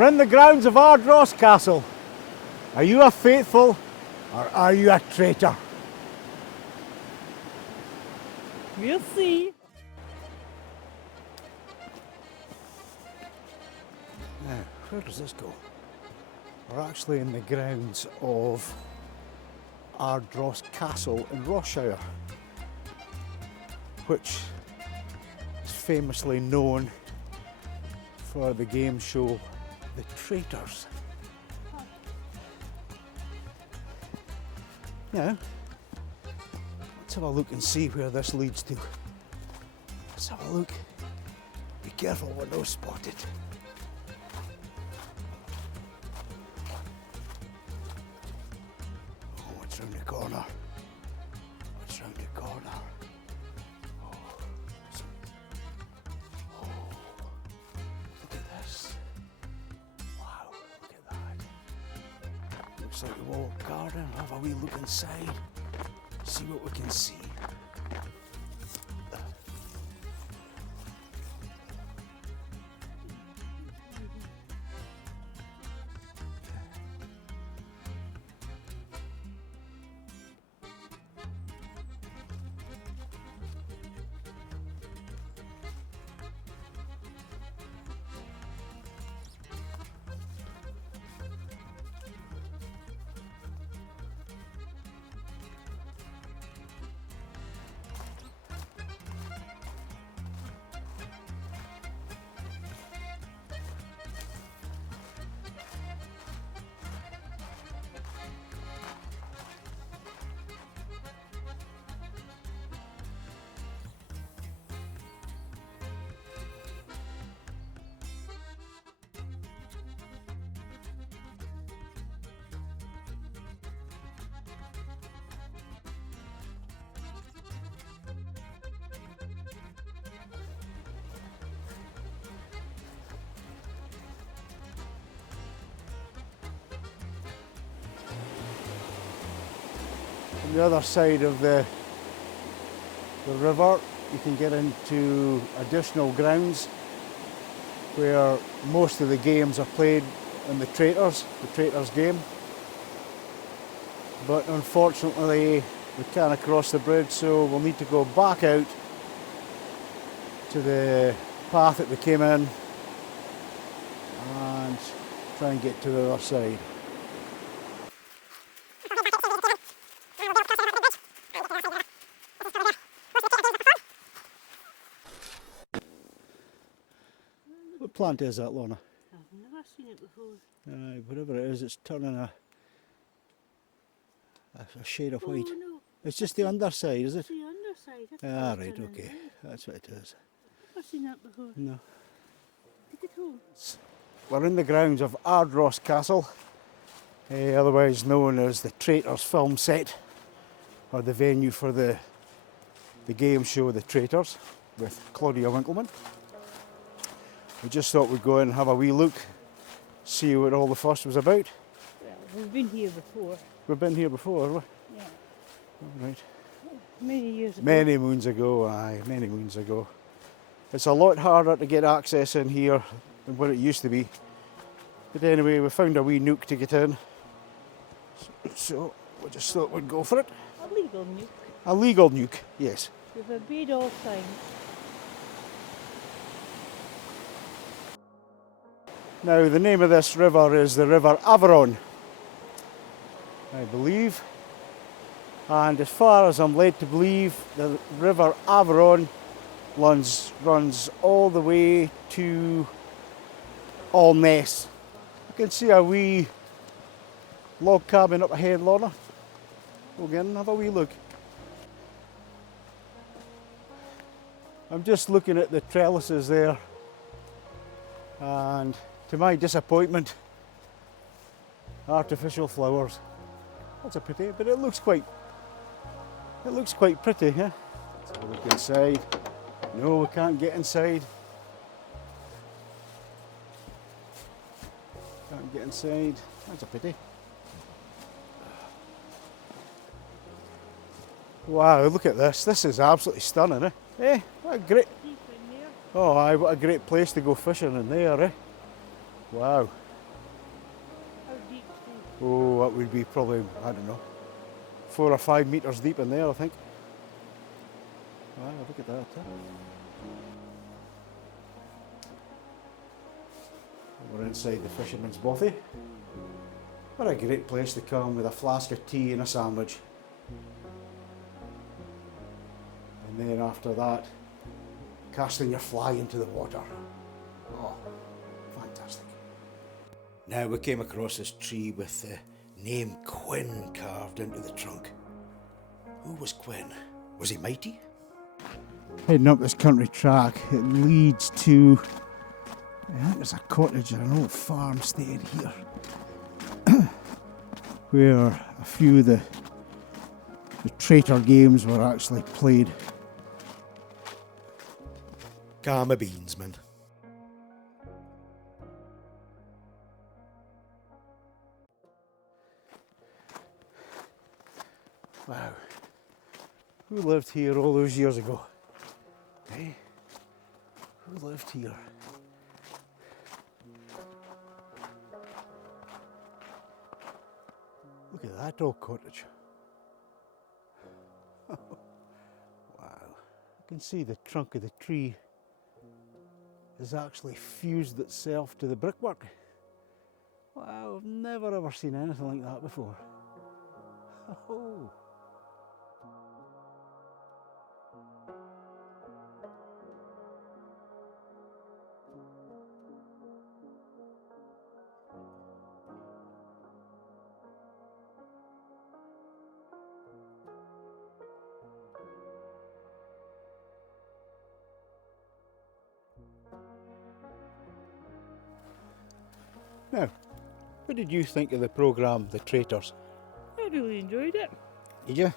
We're in the grounds of Ardross Castle. Are you a faithful or are you a traitor? We'll see. Now, where does this go? We're actually in the grounds of Ardross Castle in Rossshire, which is famously known for the game show The Traitors. Now, let's have a look and see where this leads to. Let's have a look. Be careful, we're no spotted. Oh, what's round the corner? What's round the corner? Oh, look at this. Wow, look at that. Looks like a walled garden. Have a wee look inside. See what we can see. On the other side of the river, you can get into additional grounds where most of the games are played in the Traitors game. But unfortunately, we can't cross the bridge, so we'll need to go back out to the path that we came in and try and get to the other side. What plant is that, Lorna? I've never seen it before. Whatever it is, it's turning a shade of white. Oh, no. It's just the underside, is it? It's the underside. That's Ah, what it's right, turning okay. red. That's what it is. I've never seen that before. No. Look at home. We're in the grounds of Ardross Castle, otherwise known as the Traitors film set, or the venue for the game show The Traitors with Claudia Winkleman. We just thought we'd go in and have a wee look, see what all the fuss was about. Well, we've been here before. We've been here before, have we? Yeah. All right. Many years ago. Many moons ago, aye, many moons ago. It's a lot harder to get access in here than what it used to be. But anyway, we found a wee nook to get in. So we just thought we'd go for it. A legal nuke. A legal nuke, yes. With a bid all signed. Now the name of this river is the River Avron, I believe. And as far as I'm led to believe, the River Avron runs all the way to Alness. You can see a wee log cabin up ahead, Lorna. Go again and have a wee look. I'm just looking at the trellises there, and to my disappointment, artificial flowers. That's a pity, but it looks quite pretty, yeah? Let's have a look inside. No, we can't get inside. Can't get inside. That's a pity. Wow, look at this. This is absolutely stunning, eh? Eh? What a great... Deep in there. Oh, aye, what a great place to go fishing in there, eh? Wow. How deep, Steve? Oh, that would be probably, I don't know, 4 or 5 metres deep in there, I think. Wow, look at that. Huh? We're inside the fisherman's bothy. What a great place to come with a flask of tea and a sandwich. And then after that, casting your fly into the water. Oh, fantastic. Now we came across this tree with the name Quinn carved into the trunk. Who was Quinn? Was he mighty? Heading up this country track, it leads to, I think there's a cottage or an old farmstead here, where a few of the Traitor games were actually played. Calm a beans, man. Wow. Who lived here all those years ago? Hey? Who lived here? Look at that old cottage. Wow. You can see the trunk of the tree has actually fused itself to the brickwork. Wow, I've never ever seen anything like that before. Oh. Now, what did you think of the programme, The Traitors? I really enjoyed it. Did you?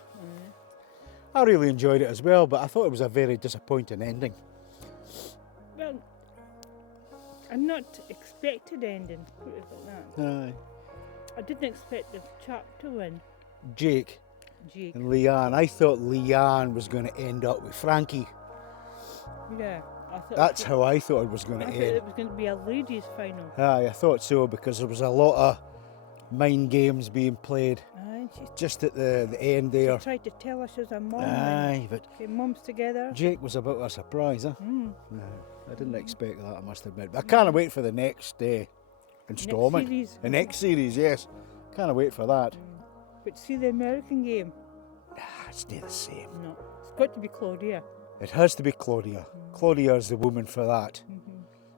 I really enjoyed it as well, but I thought it was a very disappointing ending. Well, a not expected ending, put it like that. Aye. I didn't expect the chap to win. Jake Jake. and Leanne. I thought Leanne was going to end up with Frankie. Yeah. I thought That's how I thought it was going to I thought end. it was going to be a ladies' final. Aye, I thought so, because there was a lot of mind games being played Aye, she just at the end there. tried to tell us she was a mum. Aye, but Okay, mums together. Jake was a bit of a surprise, huh? Mm. I didn't expect that, I must admit. But I can't wait for the next instalment. series. The next series, yes. Can't wait for that. But see the American game? It's not the same. No. It's got to be Claudia. It has to be Claudia. Claudia is the woman for that.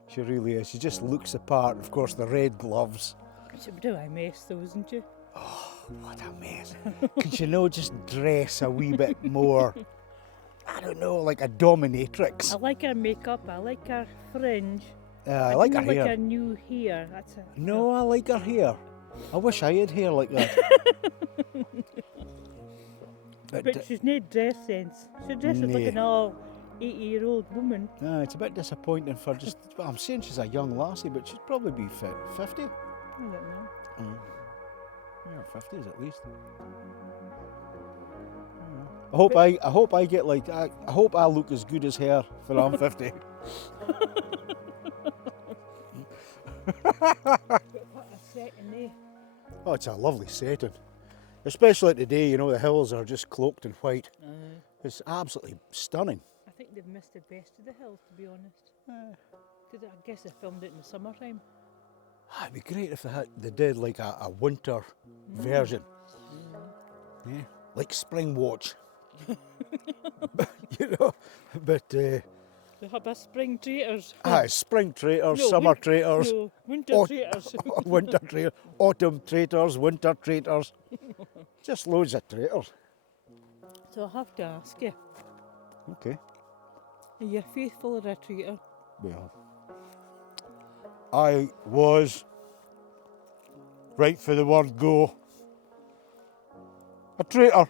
She really is. She just looks the part. Of course, the red gloves. She's a bit of a mess though, isn't she? Oh, what a mess. Could you know, just dress a wee bit more, I don't know, like a dominatrix? I like her makeup, I like her fringe. I like her don't like hair. her new hair. That's a, No, I like her hair. I wish I had hair like that. But she's no dress sense. She dresses like Nay. an all 80-year-old woman. It's a bit disappointing for just, well, I'm saying she's a young lassie, but she'd probably be 50. I don't know. Yeah, 50s at least. I hope I get like, I hope I look as good as her when I'm 50. What a setting, eh? Oh, it's a lovely setting. Especially today, you know, the hills are just cloaked in white. It's absolutely stunning. I think they've missed the best of the hills, to be honest. Because I guess they filmed it in the summertime. It'd be great if they did like a winter version. Yeah, like Spring Watch. You know, but They have a spring traitors. Spring Traitors, No, Summer Traitors, No, winter Oh. traitors. Winter Traitors, Autumn Traitors, Winter Traitors. Just loads of traitors. So I have to ask you, Okay. are you faithful or a traitor? Well, I was, right for the word go, a traitor.